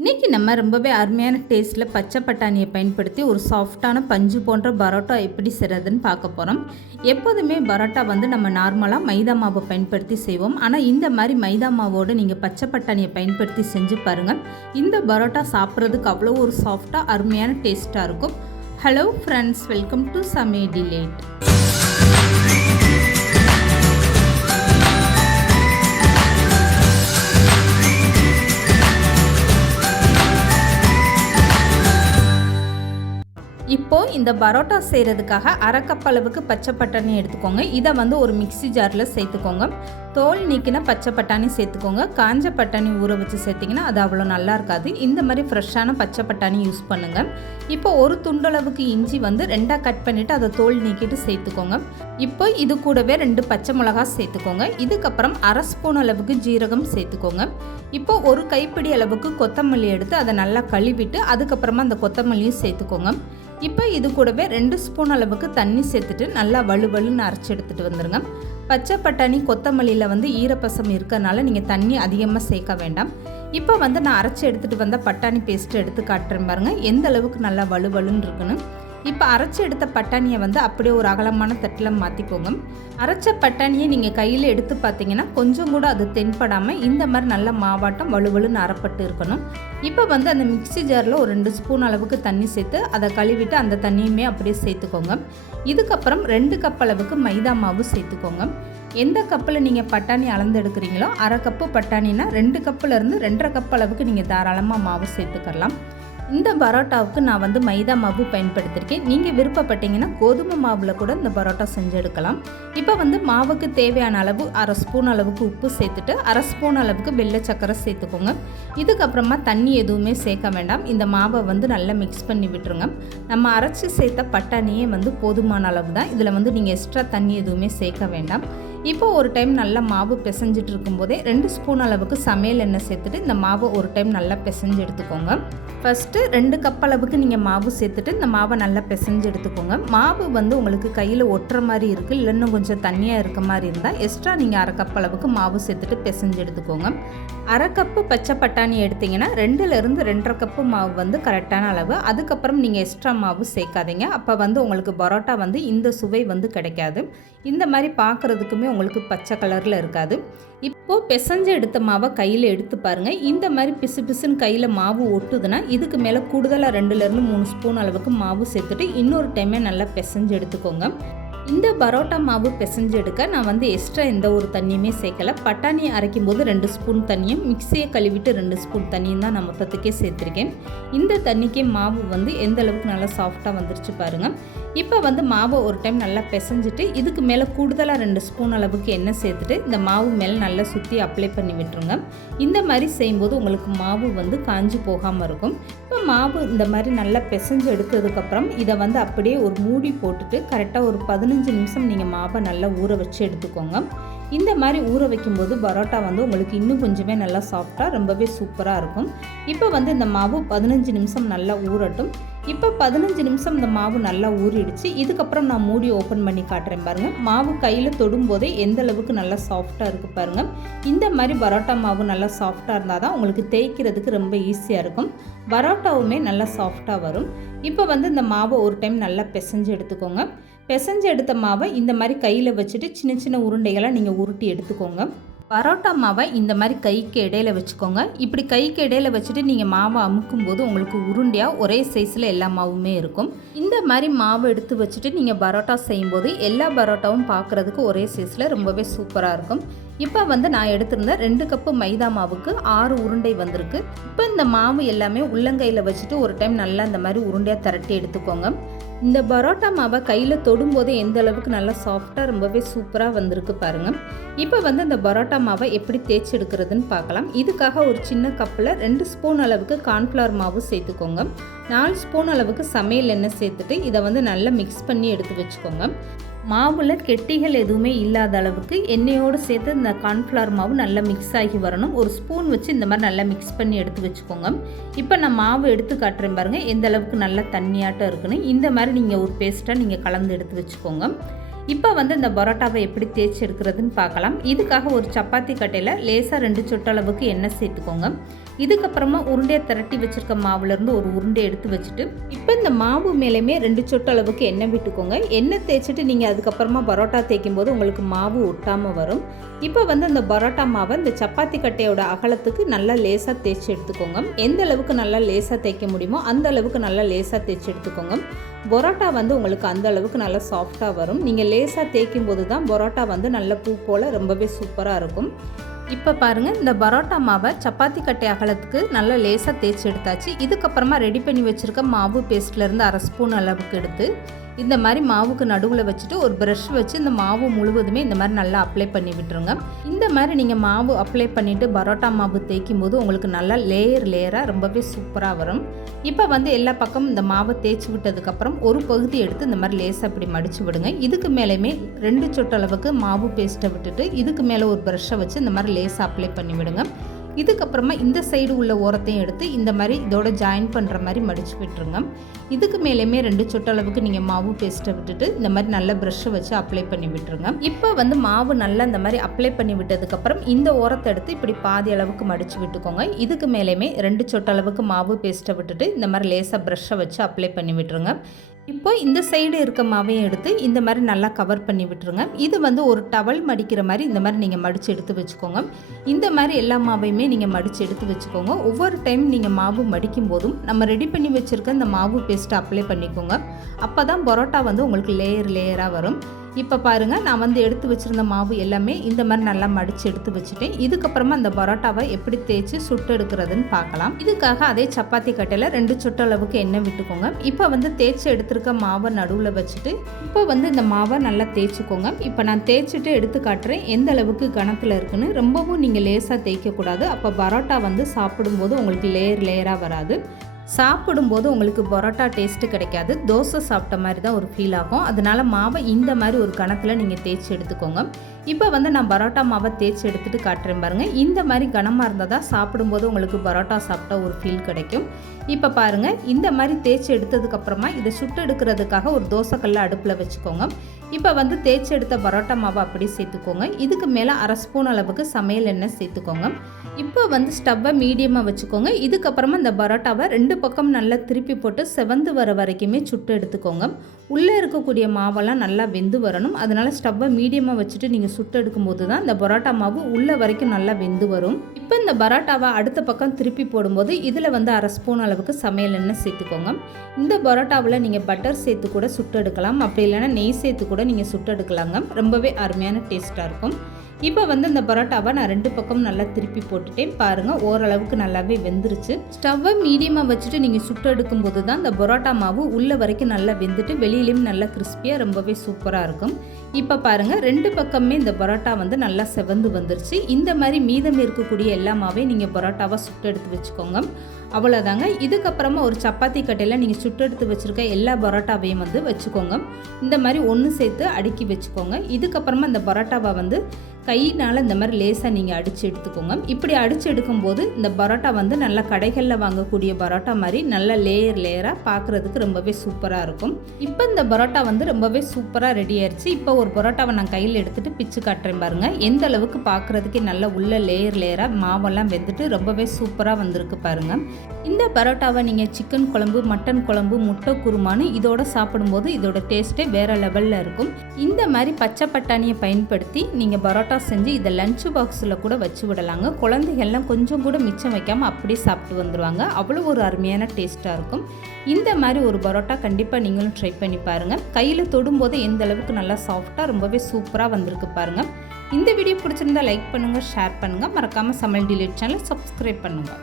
இன்றைக்கி நம்ம ரொம்பவே அருமையான டேஸ்ட்டில் பச்சை பட்டாணியை பயன்படுத்தி ஒரு சாஃப்டான பஞ்சு போன்ற பரோட்டா எப்படி செய்கிறதுன்னு பார்க்க போகிறோம். எப்போதுமே பரோட்டா நம்ம நார்மலாக மைதா மாவை பயன்படுத்தி செய்வோம். ஆனால் இந்த மாதிரி மைதா மாவோடு நீங்கள் பச்சை பட்டாணியை பயன்படுத்தி செஞ்சு பாருங்கள். இந்த பரோட்டா சாப்பிட்றதுக்கு அவ்வளோ ஒரு சாஃப்டாக அருமையான டேஸ்ட்டாக இருக்கும். ஹலோ ஃப்ரெண்ட்ஸ், வெல்கம் டு சமையல் டிலேட். இப்போது இந்த பரோட்டா செய்கிறதுக்காக அரை கப் அளவுக்கு பச்சை பட்டாணி எடுத்துக்கோங்க. இதை ஒரு மிக்ஸி ஜாரில் சேர்த்துக்கோங்க. தோல் நீக்கின பச்சை பட்டாணி சேர்த்துக்கோங்க. காஞ்ச பட்டாணி ஊற வச்சு சேர்த்திங்கன்னா அது அவ்வளோ நல்லா இருக்காது. இந்த மாதிரி ஃப்ரெஷ்ஷான பச்சை பட்டாணி யூஸ் பண்ணுங்கள். இப்போ ஒரு துண்டளவுக்கு இஞ்சி ரெண்டாக கட் பண்ணிவிட்டு அதை தோல் நீக்கிட்டு சேர்த்துக்கோங்க. இப்போ இது கூடவே 2 பச்சை மிளகா சேர்த்துக்கோங்க. இதுக்கப்புறம் அரை ஸ்பூன் அளவுக்கு ஜீரகம் சேர்த்துக்கோங்க. இப்போ ஒரு கைப்பிடி அளவுக்கு கொத்தமல்லி எடுத்து அதை நல்லா கழுவிட்டு அதுக்கப்புறமா அந்த கொத்தமல்லியும் சேர்த்துக்கோங்க. இப்போ இது கூடவே 2 ஸ்பூன் அளவுக்கு தண்ணி சேர்த்துட்டு நல்லா வலுவலுன்னு அரைச்சி எடுத்துகிட்டு வந்துடுங்க. பச்சை பட்டாணி கொத்தமல்லியில் ஈரப்பசம் இருக்கிறதுனால நீங்கள் தண்ணி அதிகமாக சேர்க்க வேண்டாம். இப்போ நான் அரைச்சி எடுத்துகிட்டு வந்த பட்டாணி பேஸ்ட்டு எடுத்து காட்டுறேன் பாருங்கள், எந்த அளவுக்கு நல்லா வலுவலுன்னு இருக்குன்னு. இப்போ அரைச்சி எடுத்த பட்டாணியை அப்படியே ஒரு அகலமான தட்டில் மாற்றிக்கோங்க. அரைச்ச பட்டாணியை நீங்கள் கையில் எடுத்து பார்த்தீங்கன்னா கொஞ்சம் கூட அது தென்படாமல் இந்த மாதிரி நல்ல மாவாட்டம் வலுவலுன்னு அரைப்பட்டு இருக்கணும். இப்போ அந்த மிக்ஸி ஜாரில் ஒரு 2 ஸ்பூன் அளவுக்கு தண்ணி சேர்த்து அதை கழுவிட்டு அந்த தண்ணியுமே அப்படியே சேர்த்துக்கோங்க. இதுக்கப்புறம் 2 கப் அளவுக்கு மைதா மாவு சேர்த்துக்கோங்க. எந்த கப்பில் நீங்கள் பட்டாணி அளந்து எடுக்கிறீங்களோ அரை கப்பு பட்டாணினா 2 கப்புலேருந்து 2.5 கப் அளவுக்கு நீங்கள் தாராளமாக மாவு சேர்த்துக்கலாம். இந்த பரோட்டாவுக்கு நான் மைதா மாவு பயன்படுத்தியிருக்கேன். நீங்கள் விருப்பப்பட்டீங்கன்னா கோதுமை மாவில் கூட இந்த பரோட்டா செஞ்சு எடுக்கலாம். இப்போ மாவுக்கு தேவையான அளவு அரை ஸ்பூன் அளவுக்கு உப்பு சேர்த்துட்டு அரை ஸ்பூன் அளவுக்கு வெள்ளை சக்கரை சேர்த்துக்கோங்க. இதுக்கப்புறமா தண்ணி எதுவுமே சேர்க்க வேண்டாம். இந்த மாவை நல்லா மிக்ஸ் பண்ணி விட்டுருங்க. நம்ம அரைச்சி சேர்த்த பட்டாணியே போதுமான அளவு தான். இதில் நீங்கள் எக்ஸ்ட்ரா தண்ணி எதுவுமே சேர்க்க வேண்டாம். இப்போ ஒரு டைம் நல்லா மாவு பிசைஞ்சிட்டு இருக்கும்போதே 2 ஸ்பூன் அளவுக்கு சமையல் எண்ணெய் சேர்த்துட்டு இந்த மாவை ஒரு டைம் நல்லா பிசைஞ்சு எடுத்துக்கோங்க. ஃபஸ்ட்டு 2 கப் அளவுக்கு நீங்கள் மாவு சேர்த்துட்டு இந்த மாவை நல்லா பிசைஞ்சு எடுத்துக்கோங்க. மாவு உங்களுக்கு கையில் ஒட்டுற மாதிரி இருக்குது, இல்லைன்னு கொஞ்சம் தண்ணியாக இருக்க மாதிரி இருந்தால் எக்ஸ்ட்ரா நீங்கள் அரை கப் அளவுக்கு மாவு சேர்த்துட்டு பிசைஞ்சு எடுத்துக்கோங்க. அரை கப்பு பச்சை பட்டாணி எடுத்திங்கன்னா 2லேருந்து 2.5 கப்பு மாவு கரெக்டான அளவு. அதுக்கப்புறம் நீங்கள் எக்ஸ்ட்ரா மாவு சேர்க்காதீங்க. அப்போ உங்களுக்கு பரோட்டா இந்த சுவை கிடைக்காது. இந்த மாதிரி பார்க்குறதுக்குமே உங்களுக்கு பச்சை கலரில் இருக்காது. இப்போது பிசைஞ்சு எடுத்த மாவை கையில் எடுத்து பாருங்கள். இந்த மாதிரி பிசு பிசுன்னு கையில் மாவு ஒட்டுதுன்னா இதுக்கு மேலே கூடுதலாக 2லேருந்து 3 ஸ்பூன் அளவுக்கு மாவு சேர்த்துட்டு இன்னொரு டைமே நல்லா பிசைஞ்சு எடுத்துக்கோங்க. இந்த பரோட்டா மாவு பிசைஞ்சு எடுக்க நான் எக்ஸ்ட்ரா எந்த ஒரு தண்ணியுமே சேர்க்கலை. பட்டாணியை அரைக்கும் போது 2 ஸ்பூன் தண்ணியும் மிக்சியை கழுவிட்டு 2 ஸ்பூன் தண்ணியும் தான் நான் மொத்தத்துக்கே சேர்த்துருக்கேன். இந்த தண்ணிக்கே மாவு எந்த அளவுக்கு நல்லா சாஃப்டாக வந்துருச்சு பாருங்கள். இப்போ மாவை ஒரு டைம் நல்லா பிசைஞ்சிட்டு இதுக்கு மேலே கூடுதலாக 2 ஸ்பூன் அளவுக்கு எண்ணெய் சேர்த்துட்டு இந்த மாவு மேலே நல்லா சுற்றி அப்ளை பண்ணி விட்டுருங்க. இந்த மாதிரி செய்யும்போது உங்களுக்கு மாவு காஞ்சி போகாமல் இருக்கும். இப்போ மாவு இந்த மாதிரி நல்லா பிசைஞ்சு எடுத்ததுக்கப்புறம் இதை அப்படியே ஒரு மூடி போட்டுட்டு கரெக்டாக ஒரு 15 நிமிஷம் நீங்கள் மாவை நல்லா ஊற வச்சு எடுத்துக்கோங்க. இந்த மாதிரி ஊற வைக்கும்போது பரோட்டா உங்களுக்கு இன்னும் கொஞ்சமே நல்லா சாஃப்டாக ரொம்பவே சூப்பராக இருக்கும். இப்போ இந்த மாவு 15 நிமிஷம் நல்லா ஊறட்டும். இப்போ 15 நிமிஷம் இந்த மாவு நல்லா ஊறிடுச்சு. இதுக்கப்புறம் நான் மூடி ஓப்பன் பண்ணி காட்டுறேன் பாருங்கள். மாவு கையில் தொடும்போதே எந்த அளவுக்கு நல்லா சாஃப்டாக இருக்குது பாருங்கள். இந்த மாதிரி பரோட்டா மாவு நல்லா சாஃப்டாக இருந்தால் தான் உங்களுக்கு தேய்க்கிறதுக்கு ரொம்ப ஈஸியாக இருக்கும். பரோட்டாவுமே நல்லா சாஃப்டாக வரும். இப்போ இந்த மாவை ஒரு டைம் நல்லா பிசைஞ்சு எடுத்துக்கோங்க. பிசைஞ்சு எடுத்த மாவை இந்த மாதிரி கையில் வச்சுட்டு சின்ன சின்ன உருண்டைகளாக நீங்கள் உருட்டி எடுத்துக்கோங்க. பரோட்டா மாவை இந்த மாதிரி கைக்கு இடையில வச்சுக்கோங்க. இப்படி கைக்கு இடையில வச்சுட்டு நீங்கள் மாவை அமுக்கும் போது உங்களுக்கு உருண்டையாக ஒரே சைஸில் எல்லா மாவுமே இருக்கும். இந்த மாதிரி மாவு எடுத்து வச்சுட்டு நீங்கள் பரோட்டா செய்யும்போது எல்லா பரோட்டாவும் பார்க்குறதுக்கு ஒரே சைஸில் ரொம்பவே சூப்பராக இருக்கும். இப்போ நான் எடுத்திருந்த 2 கப்பு மைதா மாவுக்கு 6 உருண்டை வந்திருக்கு. இப்போ இந்த மாவு எல்லாமே உள்ளங்கையில் வச்சுட்டு ஒரு டைம் நல்லா இந்த மாதிரி உருண்டையாக திரட்டி எடுத்துக்கோங்க. இந்த பரோட்டா மாவை கையில் தொடும்போதே எந்த அளவுக்கு நல்லா சாஃப்டாக ரொம்பவே சூப்பராக வந்திருக்கு பாருங்கள். இப்போ இந்த பரோட்டா மாவை எப்படி தேய்ச்சி எடுக்கிறதுன்னு பார்க்கலாம். இதுக்காக ஒரு சின்ன கப்பில் 2 ஸ்பூன் அளவுக்கு கார்ன்ஃப்ளவர் மாவு சேர்த்துக்கோங்க. 4 ஸ்பூன் அளவுக்கு சமையல் எண்ணெய் சேர்த்துட்டு இதை நல்லா மிக்ஸ் பண்ணி எடுத்து வச்சுக்கோங்க. மாவில் கெட்டிகள் எதுவுமே இல்லாத அளவுக்கு எண்ணெயோடு சேர்த்து இந்த கார்ன்ஃப்ளவர் மாவு நல்லா மிக்ஸ் ஆகி வரணும். ஒரு ஸ்பூன் வச்சு இந்த மாதிரி நல்லா மிக்ஸ் பண்ணி எடுத்து வச்சுக்கோங்க. இப்போ நான் மாவு எடுத்து காட்டுறேன் பாருங்கள், எந்த அளவுக்கு நல்லா தண்ணியாட்டம் இருக்குன்னு. இந்த மாதிரி நீங்கள் ஒரு பேஸ்ட்டாக நீங்கள் கலந்து எடுத்து வச்சுக்கோங்க. இப்போ வந்து இந்த பரோட்டாவை எப்படி தேய்ச்சி எடுக்கிறதுன்னு பார்க்கலாம். இதுக்காக ஒரு சப்பாத்தி கட்டையில் லேசாக 2 சொட்டளவுக்கு எண்ணெய் சேர்த்துக்கோங்க. இதுக்கப்புறமா உருண்டையை திரட்டி வச்சுருக்க மாவுலேருந்து ஒரு உருண்டை எடுத்து வச்சுட்டு இப்போ இந்த மாவு மேலேயுமே 2 சொட்டளவுக்கு எண்ணெய் விட்டுக்கோங்க. எண்ணெய் தேய்ச்சிட்டு நீங்கள் அதுக்கப்புறமா பரோட்டா தேய்க்கும் போது உங்களுக்கு மாவு ஒட்டாமல் வரும். இப்போ வந்து இந்த பரோட்டா மாவை இந்த சப்பாத்தி கட்டையோட அகலத்துக்கு நல்லா லேசாக தேய்ச்சி எடுத்துக்கோங்க. எந்த அளவுக்கு நல்லா லேசாக தேய்க்க முடியுமோ அந்த அளவுக்கு நல்லா லேசாக தேய்ச்சி எடுத்துக்கோங்க. பரோட்டா வந்து உங்களுக்கு அந்த அளவுக்கு நல்லா சாஃப்டாக வரும். நீங்கள் லேசாக தேய்க்கும் போது தான் பரோட்டா வந்து நல்ல பூ போல் ரொம்பவே சூப்பராக இருக்கும். இப்போ பாருங்கள், இந்த பரோட்டா மாவை சப்பாத்தி கட்டை அகலத்துக்கு நல்லா லேசாக தேய்ச்சி எடுத்தாச்சு. இதுக்கப்புறமா ரெடி பண்ணி வச்சுருக்க மாவு பேஸ்ட்லேருந்து 1/2 ஸ்பூன் அளவுக்கு எடுத்து இந்த மாதிரி மாவுக்கு நடுவில் வச்சுட்டு ஒரு ப்ரஷ் வச்சு இந்த மாவு முழுவதுமே இந்த மாதிரி நல்லா அப்ளை பண்ணி விட்டுருங்க. இந்த மாதிரி நீங்கள் மாவு அப்ளை பண்ணிவிட்டு பரோட்டா மாவு தேய்க்கும் போது உங்களுக்கு நல்லா லேயராக ரொம்பவே சூப்பராக வரும். இப்போ வந்து எல்லா பக்கமும் இந்த மாவை தேய்ச்சி விட்டதுக்கப்புறம் ஒரு பகுதி எடுத்து இந்த மாதிரி லேசாக இப்படி மடித்து விடுங்க. இதுக்கு மேலேயுமே 2 சொட்டளவுக்கு மாவு பேஸ்ட்டை விட்டுட்டு இதுக்கு மேலே ஒரு ப்ரஷ்ஷை வச்சு இந்த மாதிரி லேசாக அப்ளை பண்ணி விடுங்க. இதுக்கப்புறமா இந்த சைடு உள்ள ஓரத்தையும் எடுத்து இந்த மாதிரி இதோட ஜாயின் பண்ணுற மாதிரி மடித்து விட்டுருங்க. இதுக்கு மேலேயுமே 2 சொட்டளவுக்கு நீங்கள் மாவு பேஸ்ட்டை விட்டுட்டு இந்த மாதிரி நல்ல ப்ரஷ்ஷை வச்சு அப்ளை பண்ணி விட்டுருங்க. இப்போ வந்து மாவு நல்லா இந்த மாதிரி அப்ளை பண்ணி விட்டதுக்கப்புறம் இந்த ஓரத்தை எடுத்து இப்படி பாதி அளவுக்கு மடித்து விட்டுக்கோங்க. இதுக்கு மேலேயுமே 2 சொட்டளவுக்கு மாவு பேஸ்ட்டை விட்டுட்டு இந்த மாதிரி லேசாக ப்ரஷ்ஷை வச்சு அப்ளை பண்ணி விட்டுருங்க. இப்போ இந்த சைடு இருக்க மாவையும் எடுத்து இந்த மாதிரி நல்லா கவர் பண்ணி விட்டுருங்க. இது வந்து ஒரு டவல் மடிக்கிற மாதிரி இந்த மாதிரி நீங்கள் மடித்து எடுத்து வச்சுக்கோங்க. இந்த மாதிரி எல்லா மாவையுமே நீங்கள் மடித்து எடுத்து வச்சுக்கோங்க. ஒவ்வொரு டைம் நீங்கள் மாவு மடிக்கும் போதும் நம்ம ரெடி பண்ணி வச்சுருக்க இந்த மாவு பேஸ்ட்டை அப்ளை பண்ணிக்கோங்க. அப்போ தான் பரோட்டா வந்து உங்களுக்கு லேயராக வரும். இப்போ பாருங்கள், நான் வந்து எடுத்து வச்சுருந்த மாவு எல்லாமே இந்த மாதிரி நல்லா மடித்து எடுத்து வச்சுட்டேன். இதுக்கப்புறமா அந்த பரோட்டாவை எப்படி தேய்ச்சி சுட்டு எடுக்கிறதுன்னு பார்க்கலாம். இதுக்காக அதே சப்பாத்தி கட்டையில் 2 சொட்டளவுக்கு எண்ணெய் விட்டுக்கோங்க. இப்போ வந்து தேய்ச்சி எடுத்துருக்க மாவை நடுவில் வச்சுட்டு இப்போ வந்து இந்த மாவை நல்லா தேய்ச்சிக்கோங்க. இப்போ நான் தேய்ச்சிட்டு எடுத்து காட்டுறேன் எந்த அளவுக்கு கணத்தில் இருக்குன்னு. ரொம்பவும் நீங்கள் லேசாக தேய்க்கக்கூடாது. அப்போ பரோட்டா வந்து சாப்பிடும்போது உங்களுக்கு லேயராக வராது. சாப்பிடும்போது உங்களுக்கு பரோட்டா டேஸ்ட்டு கிடைக்காது. தோசை சாப்பிட்ட மாதிரி தான் ஒரு ஃபீல் ஆகும். அதனால் மாவை இந்த மாதிரி ஒரு கணத்தில் நீங்கள் தேய்ச்சி எடுத்துக்கோங்க. இப்போ வந்து நான் பரோட்டா மாவை தேய்ச்சி எடுத்துகிட்டு காட்டுறேன் பாருங்கள். இந்த மாதிரி கனமாக இருந்தால் தான் சாப்பிடும்போது உங்களுக்கு பரோட்டா சாப்பிட்டா ஒரு ஃபீல் கிடைக்கும். இப்போ பாருங்கள், இந்த மாதிரி தேய்ச்சி எடுத்ததுக்கப்புறமா இதை சுட்டு எடுக்கிறதுக்காக ஒரு தோசைக்கல்லை அடுப்பில் வச்சுக்கோங்க. இப்போ வந்து தேய்ச்சி எடுத்த பரோட்டா மாவை அப்படி சேர்த்துக்கோங்க. இதுக்கு மேலே 1/2 ஸ்பூன் அளவுக்கு சமையல் எண்ணெய் சேர்த்துக்கோங்க. இப்போ வந்து ஸ்டவ்வை மீடியமாக வச்சுக்கோங்க. இதுக்கப்புறமா இந்த பரோட்டாவை 2 பக்கம் நல்லா திருப்பி போட்டு செவந்து வர வரைக்குமே சுட்டு எடுத்துக்கோங்க. உள்ளே இருக்கக்கூடிய மாவெல்லாம் நல்லா வெந்து வரணும். அதனால் ஸ்டவ்வை மீடியமாக வச்சுட்டு நீங்கள் சுட்டு எடுக்கும்போது தான் இந்த பரோட்டா மாவு உள்ளே வரைக்கும் நல்லா வெந்து வரும். இப்போ இந்த பரோட்டாவை அடுத்த பக்கம் திருப்பி போடும்போது இதில் வந்து 1/2 ஸ்பூன் அளவுக்கு சமையல் எண்ணெய் சேர்த்துக்கோங்க. இந்த பரோட்டாவில் நீங்கள் பட்டர் சேர்த்து கூட சுட்டு எடுக்கலாம். அப்படி இல்லைன்னா நெய் சேர்த்து கூட நீங்கள் சுட்டு எடுக்கலாங்க. ரொம்பவே அருமையான டேஸ்ட்டாக இருக்கும். இப்போ வந்து இந்த பரோட்டாவை நான் 2 பக்கம் நல்லா திருப்பி போட்டுட்டேன். பாருங்கள், ஓரளவுக்கு நல்லாவே வெந்துருச்சு. ஸ்டவ்வை மீடியமாக வச்சுட்டு நீங்கள் சுட்டு எடுக்கும்போது தான் இந்த பரோட்டா மாவு உள்ள வரைக்கும் நல்லா வெந்துட்டு வெளியிலையும் நல்லா கிறிஸ்பியாக ரொம்பவே சூப்பராக இருக்கும். இப்போ பாருங்கள், 2 பக்கமே இந்த பரோட்டா வந்து நல்லா செவந்து வந்துருச்சு. இந்த மாதிரி மீதம் இருக்கக்கூடிய எல்லா மாவையும் நீங்கள் பரோட்டாவை சுட்டு எடுத்து வச்சுக்கோங்க. அவ்வளோதாங்க. இதுக்கப்புறமா ஒரு சப்பாத்தி கட்டையில் நீங்கள் சுட்டு எடுத்து வச்சுருக்க எல்லா பரோட்டாவையும் வந்து வச்சுக்கோங்க. இந்த மாதிரி ஒன்று சேர்த்து அடுக்கி வச்சுக்கோங்க. இதுக்கப்புறமா இந்த பரோட்டாவை வந்து கையினால் இந்த மாதிரி லேசாக நீங்கள் அடித்து எடுத்துக்கோங்க. இப்படி அடித்து எடுக்கும்போது இந்த பரோட்டா வந்து நல்லா கடைகளில் வாங்கக்கூடிய பரோட்டா மாதிரி நல்லா லேயராக பார்க்குறதுக்கு ரொம்பவே சூப்பராக இருக்கும். இப்போ இந்த பரோட்டா வந்து ரொம்பவே சூப்பராக ரெடி ஆயிடுச்சு. இப்போ ஒரு பரோட்டாவை நான் கையில் எடுத்துகிட்டு பிச்சு காட்டுறேன் பாருங்கள். எந்த அளவுக்கு பார்க்குறதுக்கே நல்லா உள்ள லேயராக மாவெல்லாம் வெந்துட்டு ரொம்பவே சூப்பராக வந்திருக்கு பாருங்கள். இந்த பரோட்டாவை நீங்கள் சிக்கன் குழம்பு, மட்டன் குழம்பு, முட்டை குருமானு இதோட சாப்பிடும்போது இதோட டேஸ்ட்டே வேறு லெவலில் இருக்கும். இந்த மாதிரி பச்சை பட்டாணியை பயன்படுத்தி நீங்கள் பரோட்டா செஞ்சு இதை லஞ்ச் பாக்ஸில் கூட வச்சு விடலாங்க. குழந்தைகள்லாம் கொஞ்சம் கூட மிச்சம் வைக்காமல் அப்படியே சாப்பிட்டு வந்துடுவாங்க. அவ்வளோ ஒரு அருமையான டேஸ்ட்டாக இருக்கும். இந்த மாதிரி ஒரு பரோட்டா கண்டிப்பாக நீங்களும் ட்ரை பண்ணி பாருங்கள். கையில் தொடும்போது எந்த அளவுக்கு நல்லா சாஃப்டாக ரொம்பவே சூப்பராக வந்திருக்கு பாருங்கள். இந்த வீடியோ பிடிச்சிருந்தா லைக் பண்ணுங்கள், ஷேர் பண்ணுங்கள். மறக்காமல் சமையல் டிலீட் சேனலை சப்ஸ்கிரைப் பண்ணுங்கள்.